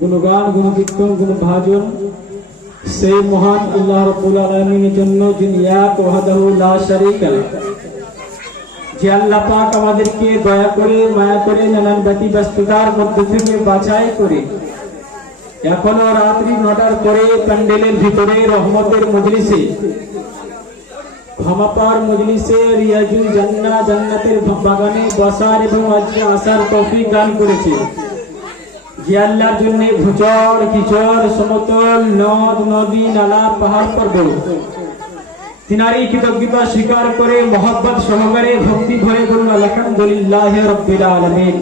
গুণগান গুণকীর্তন গুণভাজন সেই মহান আল্লাহ রাব্বুল আলামিনের জন্য, যিনি এক ওয়াহদাহু লা শারীকা লাহ। যে আল্লাহ পাক আমাদেরকে দয়া করে মায়া করে নানান ব্যতিব্যস্ততার মধ্য থেকে বাছাই করে এখনো রাত্রি 9টার পরে প্যান্ডেলের ভিতরে রহমতের মজলিসে, ক্ষমাপার মজলিসে, রিয়াজুল জান্নাহ জান্নাতের বাগানে বসার এবং আজকে আসার তৌফিক দান করেছে। যে আল্লাহর জন্য ভূচর কিচর সমতল নদ নদী নালা পাহাড় পর্বত, তিনারই কৃতজ্ঞতা স্বীকার করে মহব্বত সহকারে ভক্তি ভরে বলুন আলহামদুলিল্লাহ রাব্বিল আলামিন।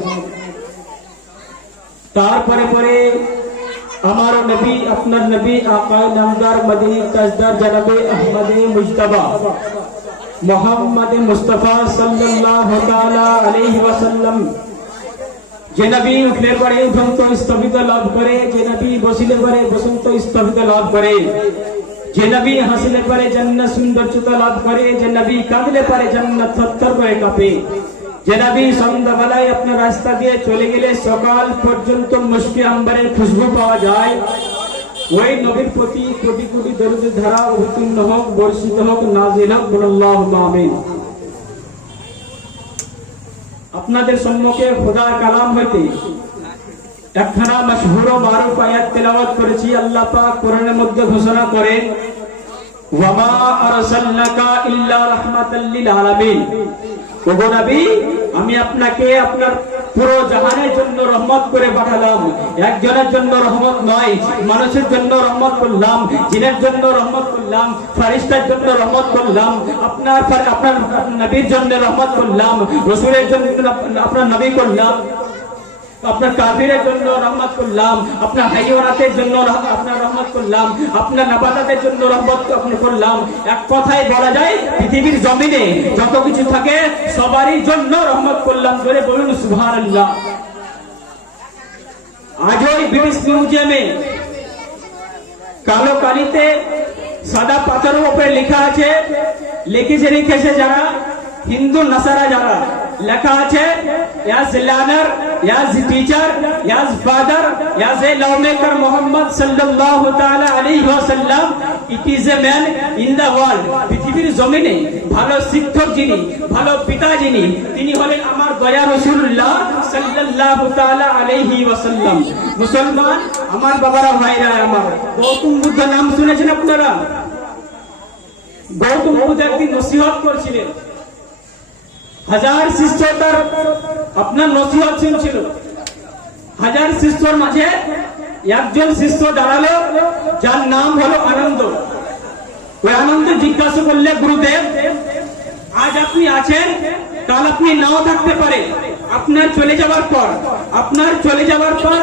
তারপরে পরে আমার নবী, আপনার নবী আকা নামদার মদিনী তাজদার জনাবে আহমদে মুজতবা মুহাম্মদ মুস্তাফা সাল্লাল্লাহু তাআলা আলাইহি ওয়াসাল্লাম, যে নবী উঠলে পরে উঠন্ত স্থবিত লাভ করে, যে নবী বসিলে পরে বসন্ত স্থবিত লাভ করে, যে নবী হাসিলে পরে জান্নাত সৌন্দর্যতা লাভ করে, যে নবী কাঁদলে পরে জান্নাত থরথর করে কাঁপে, যে নবী সন্ধ্যাবেলায় আপনার রাস্তা দিয়ে চলে গেলে সকাল পর্যন্ত মুশকি আম্বরের খুশবু পাওয়া যায়, ওই নবীর প্রতি কোটি কোটি দরুদের ধারা অবতীর্ণ হোক, বর্ষিত হোক, নাজিল হোক, আল্লাহুম্মা আমিন। আপনাদের সম্মুখে খোদার কালাম হইতে একখানা মাশহুর ও মারুফ আয়াত তেলাওয়াত করেছি। আল্লাহ পাক কোরআনের মধ্যে ঘোষণা করেন, ওয়া মা আরসালনাকা ইল্লা রাহমাতাল লিল আলামিন। ওগো নবী, আমি আপনাকে আপনার পুরো জাহানের জন্য রহমত করে পাঠালাম। একজনের জন্য রহমত নয়, মানুষের জন্য রহমত করলাম, জিনের জন্য রহমত করলাম, ফেরেশতার জন্য রহমত করলাম, আপনার নবীর জন্য রহমত করলাম, রাসূলের জন্য আপনার নবী করলাম, আপনার কাফিরের জন্য রহমত করলাম, আপনার হাইওয়ানাতের জন্য আপনার রহমত করলাম, আপনার নাবাতাতের জন্য রহমত করলাম। এক কথায় বলা যায় পৃথিবীর জমিনে যত কিছু থাকে সবারই জন্য রহমত করলাম। ধরে বলুন সুবহানাল্লাহ। আজ ওই ব্রিটিশ মিউজিয়ামে কালো কালিতে সাদা পাথরের উপরে লেখা আছে, লিখেছে যারা হিন্দু নাসারা, যারা লেখা আছে as learner, as teacher, as father, as a lawmaker Muhammad sallallahu ta'ala alayhi wa sallam, it is a man in the world. পৃথিবীর জমিনে ভালো শিক্ষক যিনি, ভালো পিতা যিনি, তিনি হলেন আমার দয়া রাসূলুল্লাহ সাল্লাল্লাহু তাআলা আলাইহি ওয়াসাল্লাম। মুসলমান আমার বাবারা, ভাইরা আমার, গৌতম বুদ্ধ নাম শুনেছেন আপনারা? গৌতম বুদ্ধ একদিন নসিহত করছিলেন, হাজার শিষ্য তার আপনার নসিহত শুনছিল। হাজার শিষ্যর মাঝে একজন শিষ্য দাঁড়ালো, যার নাম হলো আনন্দ। ওই আনন্দ জিজ্ঞাসা করলে, গুরুদেব, আজ আপনি আছেন, কাল আপনি নাও থাকতে পারে, আপনার চলে যাওয়ার পর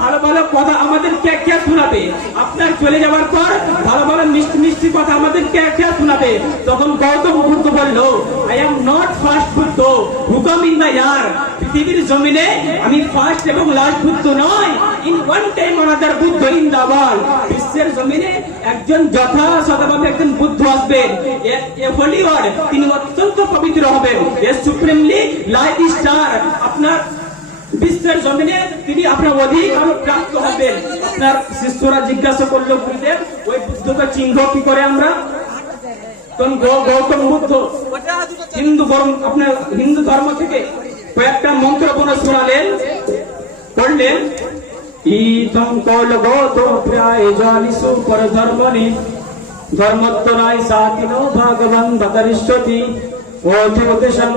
ভালো ভালো কথা আমাদের কে শোনাবে? আপনার চলে যাওয়ার পর ভালো ভালো মিষ্টি মিষ্টি কথা আমাদের কে শোনাবে? তখন গৌতম বুদ্ধ বলল, I am not first Buddha who come in the year. পৃথিবীর জমিনে আমি ফার্স্ট এবং লাস্ট বুদ্ধ নয়, in one time another Buddha in the world. বিশ্বের জমিনে একজন যথাযথভাবে একজন বুদ্ধ আসবেন, এ হোলি ওয়ার্ড, তিনি অত্যন্ত পবিত্র হবেন, এ সুপ্রিমলি লাইট স্টার। আপনার বিশ্বের জমিনে তিনি আপনার অধিকার প্রাপ্ত হবেন। আপনার শিষ্যরা জিজ্ঞাসা করলো, গুরুদেব, ওই বুদ্ধকে চিহ্ন কি করে আমরা? তখন গৌতম বুদ্ধ হিন্দু ধর্ম থেকে কয়েকটা মন্ত্র বলে শোনালেন, পড়লেন, ইতং কল গৌতম প্রায় জালিসু পর ধর্মনি ধর্মত্তরায় সাকিনো ভগবান ভগরিষ্যতি ওধিপদেশং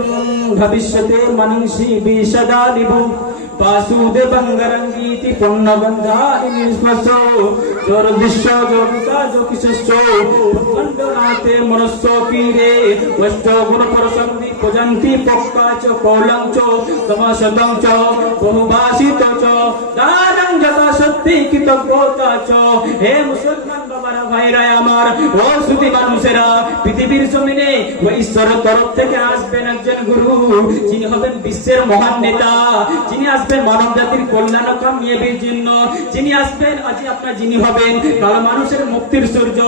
ভবিষ্যতে মনীষী বিশদালিভু বাসুদেবঙ্গরঙ্গীতি পুণ্যগন্ধানি নিষ্মসো জোরদিশ্য যোগিতা যোগিশ্চ খণ্ডনাতে মনস্য পীরে অষ্ট গুণ পরসন্দি পূজন্তি পক্কাচ কৌলঞ্চ তমসদঞ্চ বহুভাষিত চ দানং যথা সত্যি কৃতজ্ঞতা চ। হে মুসলমান বাবারা, ভাইরা আমার, ও সুধী মানুষেরা, পৃথিবীর জমিনে ওই ঈশ্বরের তরফ থেকে আসবেন একজন গুরু, যিনি হবেন বিশ্বের মহান নেতা, যিনি আসবেন মানব জাতির কল্যাণ কামিয়াবির জন্য, যিনি আসবেন যিনি হবেন কালো মানুষের মুক্তির সূর্য,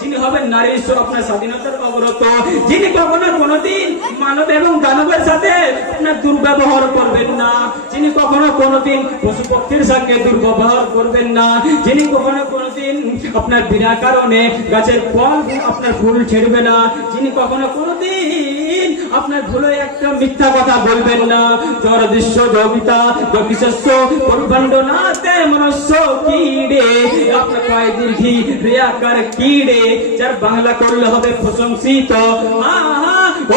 যিনি হবেন নারীর আপনার স্বাধীনতার অবরত, যিনি কখনো কোনোদিন মানব এবং দানবের সাথে আপনার দুর্ব্যবহার করবেন না, যিনি কখনো কোনোদিন পশু পক্ষীর সাথে দুর্ব্যবহার করবেন না, যিনি কখনো কোনোদিন আপনার বিনা কারণে গাছের ফল আপনার ফুল ছেড়বে না, যিনি কখনো কোনোদিন আপনার ভুলে একটা মিথ্যা কথা বলবেন না। জর দৃশ্য যোগিতা যোগিশস্য পরিখণ্ড নাতে মনস্য কিড়ে, আপনার পায়ে দীর্ঘি রেয়াকার কিড়ে, যার বাংলা করলে হবে প্রশংসিত।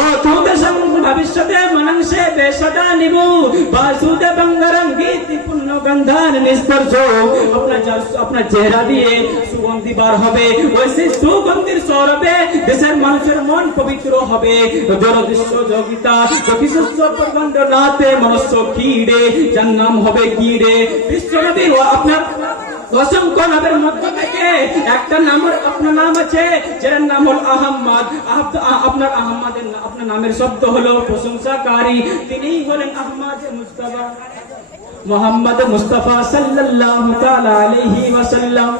ও তোদের ভবিষ্যতে মনংসে বেশদা নিবু বাসুদে বঙ্গরং গীতি পুণ্য গন্ধান নিস্পর্শ, আপনার চেহারা দিয়ে সুগন্ধি বার হবে, ওই সেই সুগন্ধির সৌরভে দেশের মানুষের মন পবিত্র হবে। জরদৃশ্য যোগিতা যোগিশস্য পরিখণ্ড নাতে মনস্য কিড়ে, যার নাম হবে কিড়ে। বিশ্বনবী আপনার অসংখ্য নামের মধ্য থেকে একটা আপনার নাম আছে, যার নাম হল আহম্মদ। আপনার নামের শব্দ হলো প্রশংসাকারী, তিনি হলেন আহমদ মুস্তাফা, মোহাম্মদ মুস্তাফা সাল্লাল্লাহু তাআলা আলাইহি ওয়াসাল্লাম।